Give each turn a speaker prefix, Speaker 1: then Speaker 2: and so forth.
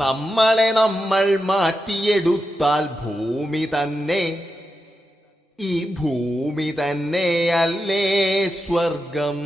Speaker 1: നമ്മളെ നമ്മൾ മാറ്റിയെടുത്താൽ ഭൂമി തന്നെ ഈ ഭൂമി തന്നെ അല്ലേ സ്വർഗം.